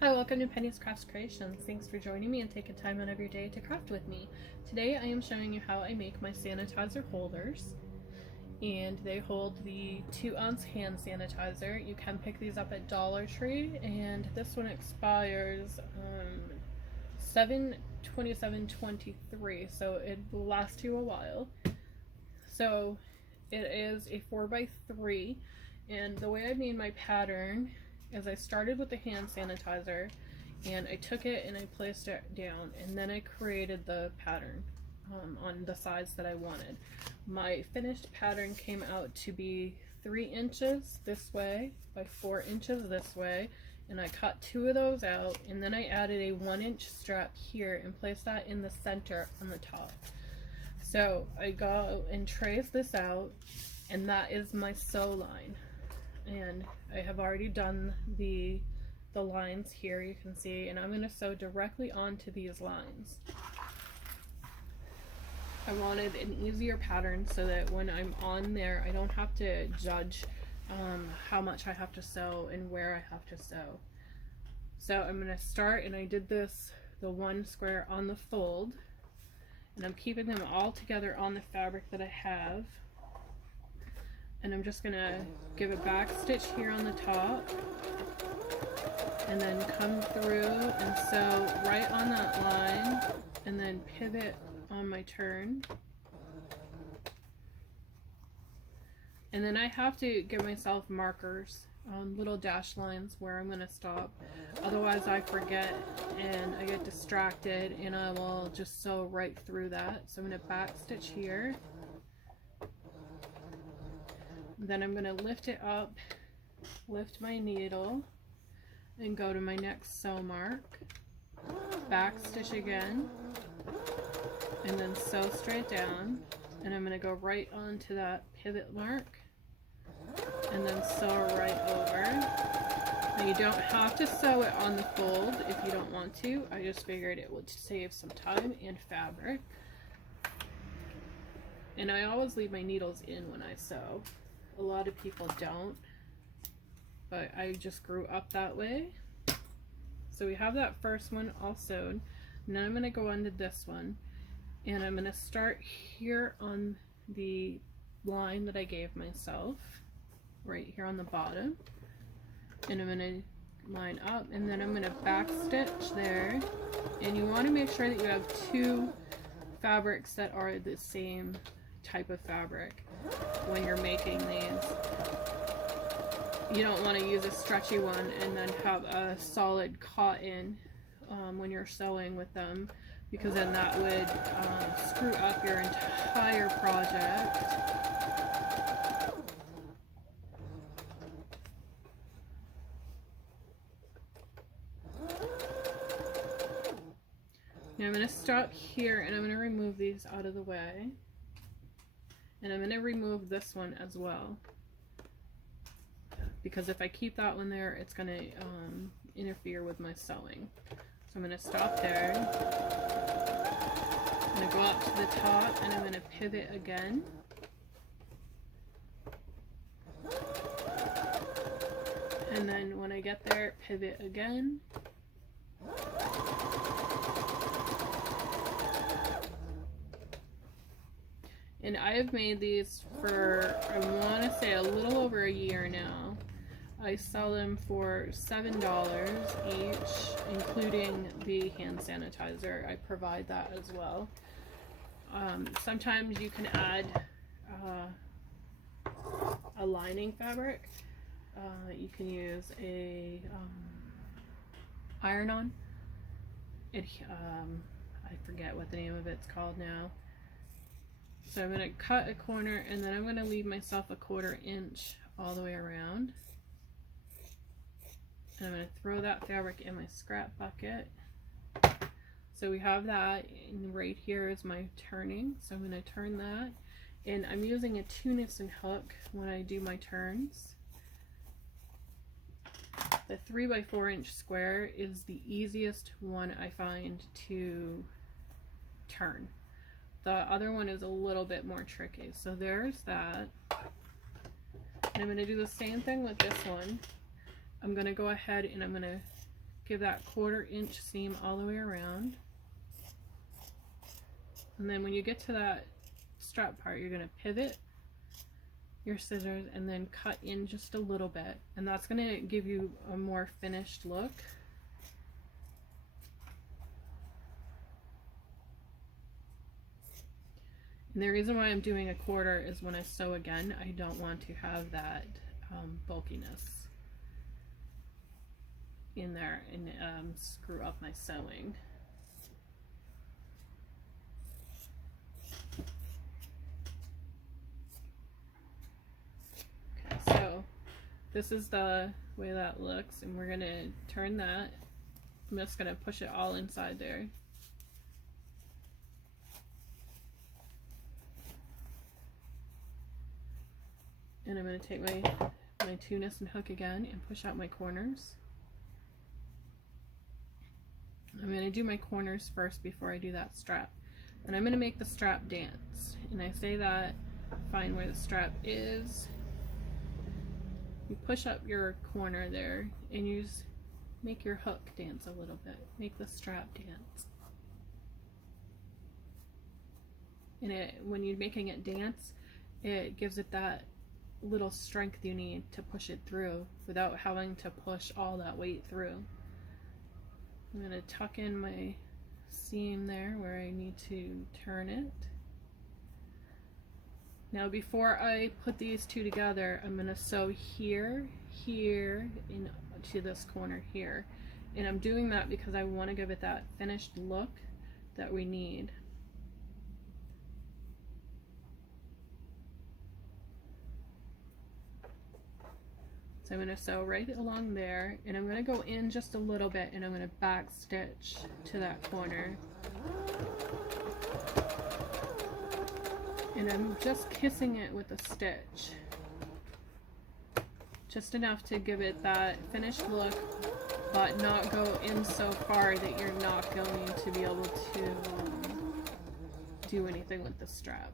Hi, welcome to Penny's Crafts Creations. Thanks for joining me and taking time out of your day to craft with me. Today I am showing you how I make my sanitizer holders, and they hold the 2-ounce hand sanitizer. You can pick these up at Dollar Tree, and this one expires 7/27/23, so it will last you a while. So it is a 4x3, and the way I made my pattern is I started with the hand sanitizer and I took it and I placed it down, and then I created the pattern on the sides that I wanted. My finished pattern came out to be 3 inches this way by 4 inches this way, and I cut 2 of those out, and then I added a 1-inch strap here and placed that in the center on the top. So I go and trace this out, and that is my sew line. And I have already done the lines here, you can see, and I'm going to sew directly onto these lines. I wanted an easier pattern so that when I'm on there I don't have to judge how much I have to sew and where I have to sew. So I'm going to start, and I did this, the 1 square on the fold, and I'm keeping them all together on the fabric that I have. And I'm just gonna give a back stitch here on the top, and then come through and sew right on that line, and then pivot on my turn. And then I have to give myself markers, little dash lines where I'm gonna stop. Otherwise I forget and I get distracted and I will just sew right through that. So I'm gonna back stitch here. Then I'm going to lift it up, lift my needle, and go to my next sew mark, back stitch again, and then sew straight down, and I'm going to go right onto that pivot mark, and then sew right over. Now you don't have to sew it on the fold if you don't want to. I just figured it would save some time and fabric. And I always leave my needles in when I sew. A lot of people don't, but I just grew up that way. So we have that first one all sewed. Now I'm going to go onto this one, and I'm going to start here on the line that I gave myself, right here on the bottom, and I'm going to line up, and then I'm going to back stitch there. And you want to make sure that you have 2 fabrics that are the same type of fabric when you're making these. You don't want to use a stretchy one and then have a solid cotton when you're sewing with them, because then that would screw up your entire project. Now I'm going to stop here, and I'm going to remove these out of the way. And I'm going to remove this one as well, because if I keep that one there, it's going to interfere with my sewing. So I'm going to stop there. I'm going to go up to the top, and I'm going to pivot again. And then when I get there, pivot again. And I have made these for, I want to say, a little over a year now. I sell them for $7 each, including the hand sanitizer. I provide that as well. Sometimes you can add a lining fabric. You can use a iron-on. I forget what the name of it's called now. So I'm going to cut a corner, and then I'm going to leave myself a 1/4 inch all the way around. And I'm going to throw that fabric in my scrap bucket. So we have that, and right here is my turning. So I'm going to turn that, and I'm using a 2-Nissen hook when I do my turns. The 3x4 inch square is the easiest one I find to turn. The other one is a little bit more tricky. So there's that. And I'm going to do the same thing with this one. I'm going to go ahead and I'm going to give that 1/4 inch seam all the way around. And then when you get to that strap part, you're going to pivot your scissors and then cut in just a little bit, and that's going to give you a more finished look. And the reason why I'm doing a 1/4 is when I sew again, I don't want to have that bulkiness in there and screw up my sewing. Okay, so this is the way that looks, and we're gonna turn that. I'm just gonna push it all inside there. And I'm going to take my 2 nested hook again and push out my corners. I'm going to do my corners first before I do that strap. And I'm going to make the strap dance. And I say that, find where the strap is. You push up your corner there and you just make your hook dance a little bit. Make the strap dance. And when you're making it dance, it gives it that little strength you need to push it through without having to push all that weight through. I'm going to tuck in my seam there where I need to turn it. Now before I put these two together, I'm going to sew here, here, into this corner here. And I'm doing that because I want to give it that finished look that we need. So I'm going to sew right along there, and I'm going to go in just a little bit, and I'm going to back stitch to that corner. And I'm just kissing it with a stitch. Just enough to give it that finished look, but not go in so far that you're not going to be able to do anything with the strap.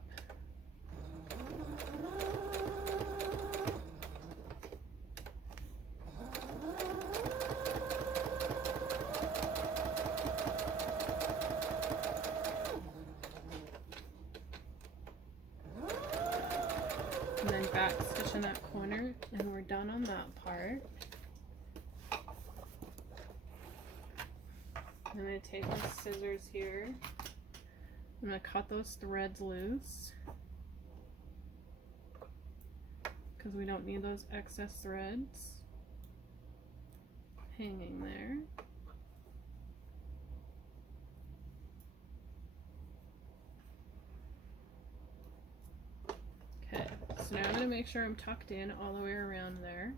And then back stitch in that corner, and we're done on that part. I'm going to take my scissors here. I'm going to cut those threads loose because we don't need those excess threads hanging there. Okay, so now I'm going to make sure I'm tucked in all the way around there.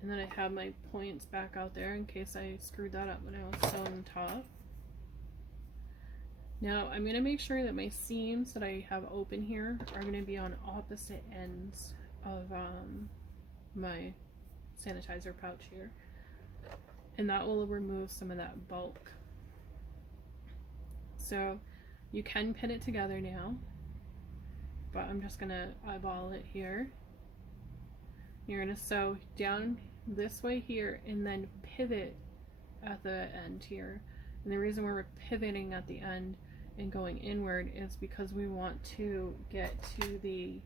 And then I have my points back out there in case I screwed that up when I was sewing the top. Now I'm going to make sure that my seams that I have open here are going to be on opposite ends of my sanitizer pouch here. And that will remove some of that bulk. So you can pin it together now, but I'm just going to eyeball it here. You're going to sew down this way here and then pivot at the end here. And the reason we're pivoting at the end and going inward is because we want to get to the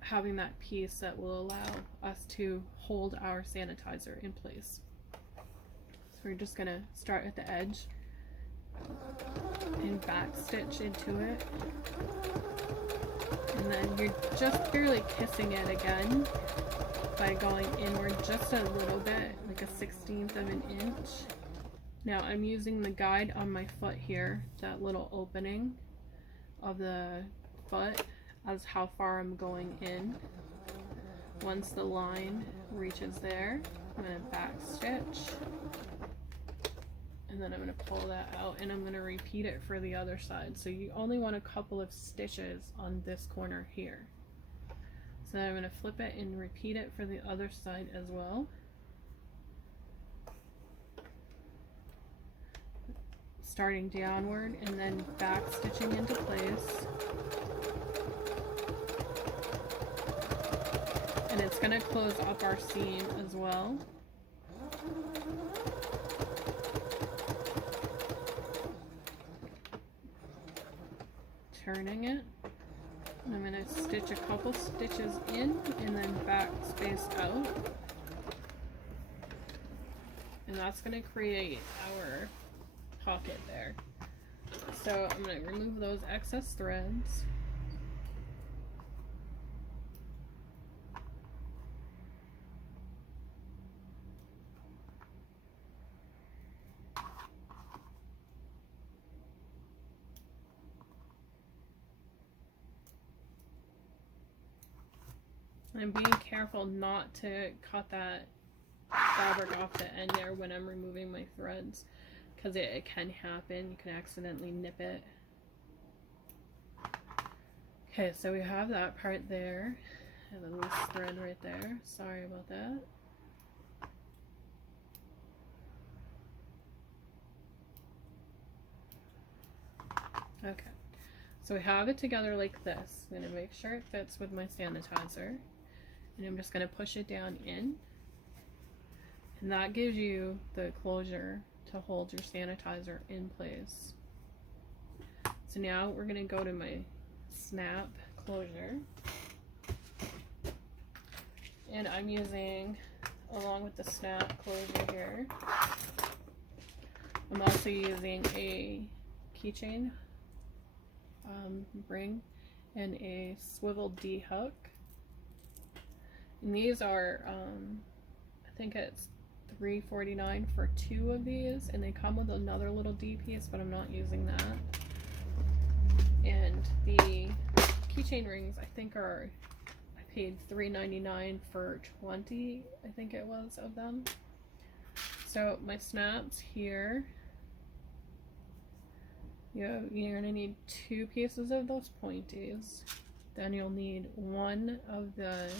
having that piece that will allow us to hold our sanitizer in place. So we're just going to start at the edge and back stitch into it. And then you're just barely kissing it again by going inward just a little bit, like a 1/16 of an inch. Now I'm using the guide on my foot here, that little opening of the foot, as how far I'm going in. Once the line reaches there, I'm going to back stitch. And then I'm going to pull that out, and I'm going to repeat it for the other side. So you only want a couple of stitches on this corner here. So then I'm going to flip it and repeat it for the other side as well. Starting downward and then back stitching into place. And it's going to close up our seam as well. turning it. And I'm going to stitch a couple stitches in and then back spaced out. And that's going to create our pocket there. So I'm going to remove those excess threads. And being careful not to cut that fabric off the end there when I'm removing my threads, because it can happen. You can accidentally nip it. Okay, so we have that part there, and a loose thread right there. Sorry about that. Okay, so we have it together like this. I'm going to make sure it fits with my sanitizer, and I'm just going to push it down in, and that gives you the closure to hold your sanitizer in place. So now we're going to go to my snap closure, and I'm using, along with the snap closure here, I'm also using a keychain ring and a swivel D hook, and these are I think it's $3.49 for 2 of these, and they come with another little D piece, but I'm not using that. And the keychain rings, I think I paid $3.99 for 20, I think it was, of them. So my snaps here, you're going to need 2 pieces of those pointies. Then you'll need 1 of the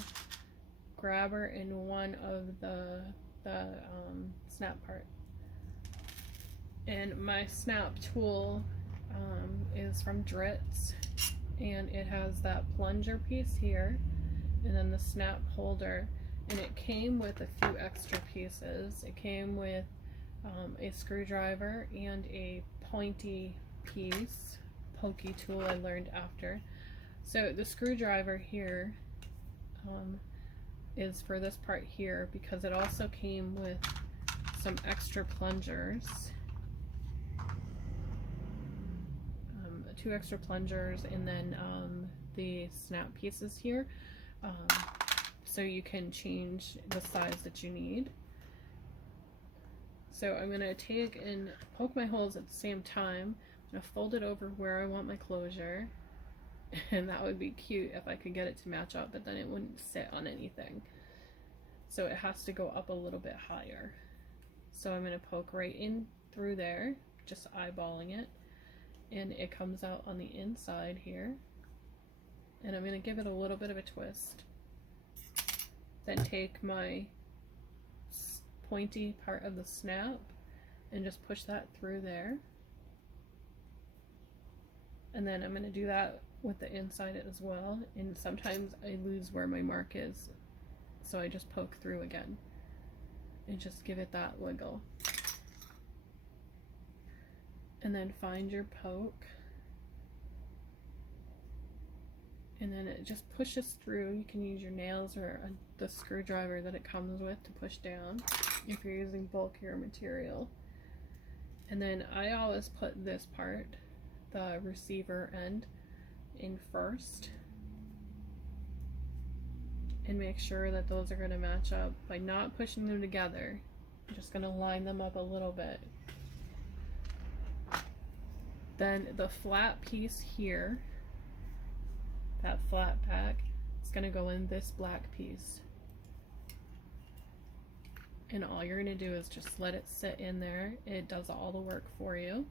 grabber and 1 of the snap part. And my snap tool is from Dritz, and it has that plunger piece here and then the snap holder, and it came with a few extra pieces. It came with a screwdriver and a pointy piece, pokey tool I learned after. So the screwdriver here is for this part here, because it also came with some extra plungers, 2 extra plungers, and then the snap pieces here, so you can change the size that you need. So I'm going to take and poke my holes at the same time. I'm going to fold it over where I want my closure, and that would be cute if I could get it to match up, but then it wouldn't sit on anything. So it has to go up a little bit higher. So I'm going to poke right in through there, just eyeballing it, and it comes out on the inside here. And I'm going to give it a little bit of a twist. Then take my pointy part of the snap and just push that through there. And then I'm going to do that with the inside as well, and sometimes I lose where my mark is, so I just poke through again and just give it that wiggle. And then find your poke, and then it just pushes through. You can use your nails or the screwdriver that it comes with to push down if you're using bulkier material. And then I always put this part, the receiver end, in first, and make sure that those are going to match up by not pushing them together. I'm just going to line them up a little bit. Then the flat piece here, that flat back, is going to go in this black piece, and all you're going to do is just let it sit in there. It does all the work for you.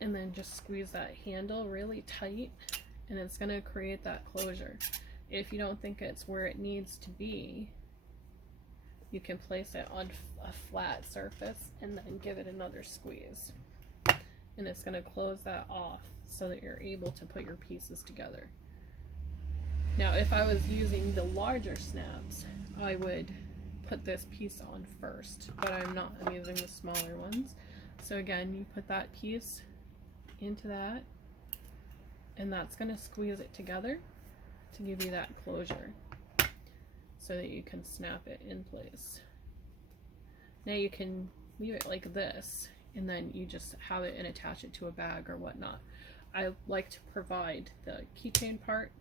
And then just squeeze that handle really tight, and it's going to create that closure. If you don't think it's where it needs to be, you can place it on a flat surface and then give it another squeeze, and it's going to close that off so that you're able to put your pieces together. Now if I was using the larger snaps, I would put this piece on first, but I'm not. I'm using the smaller ones. So again, you put that piece into that, and that's going to squeeze it together to give you that closure so that you can snap it in place. Now you can leave it like this, and then you just have it and attach it to a bag or whatnot. I like to provide the keychain part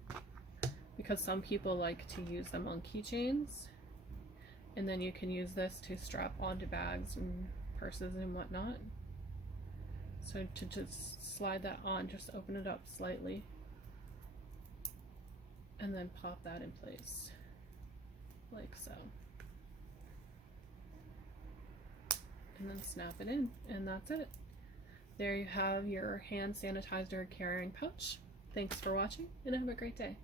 because some people like to use them on keychains, and then you can use this to strap onto bags and purses and whatnot. So to just slide that on, just open it up slightly and then pop that in place like so, and then snap it in, and that's it. There you have your hand sanitizer carrying pouch. Thanks for watching, and have a great day.